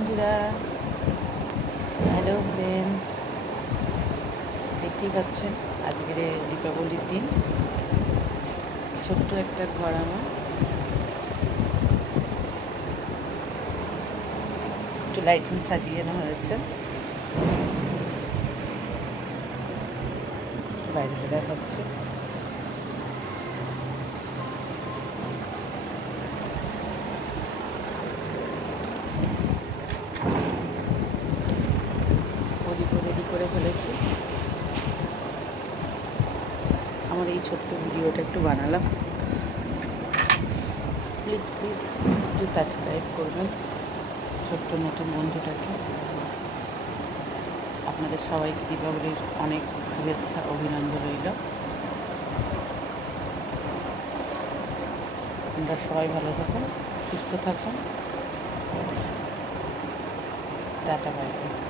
বন্ধুরা, hello friends, দেখতেই পাচ্ছেন আজকের দীপাবলির দিন। ছোট্ট একটা ঘর আমার, একটু লাইটিং সাজিয়ে নেওয়া হয়েছে। বাইরেটা দেখাচ্ছে। প্রদীপ রেডি করে ফেলেছি। আমার এই ছোট্ট ভিডিওটা একটু বানালাম। প্লিজ একটু সাবস্ক্রাইব করবেন ছোট্ট নতুন বন্ধুটাকে। আপনাদের সবাইকে দীপাবলির অনেক শুভেচ্ছা, অভিনন্দন রইল। আপনারা সবাই ভালো থাকুন, সুস্থ থাকুন। Tata, bye bye.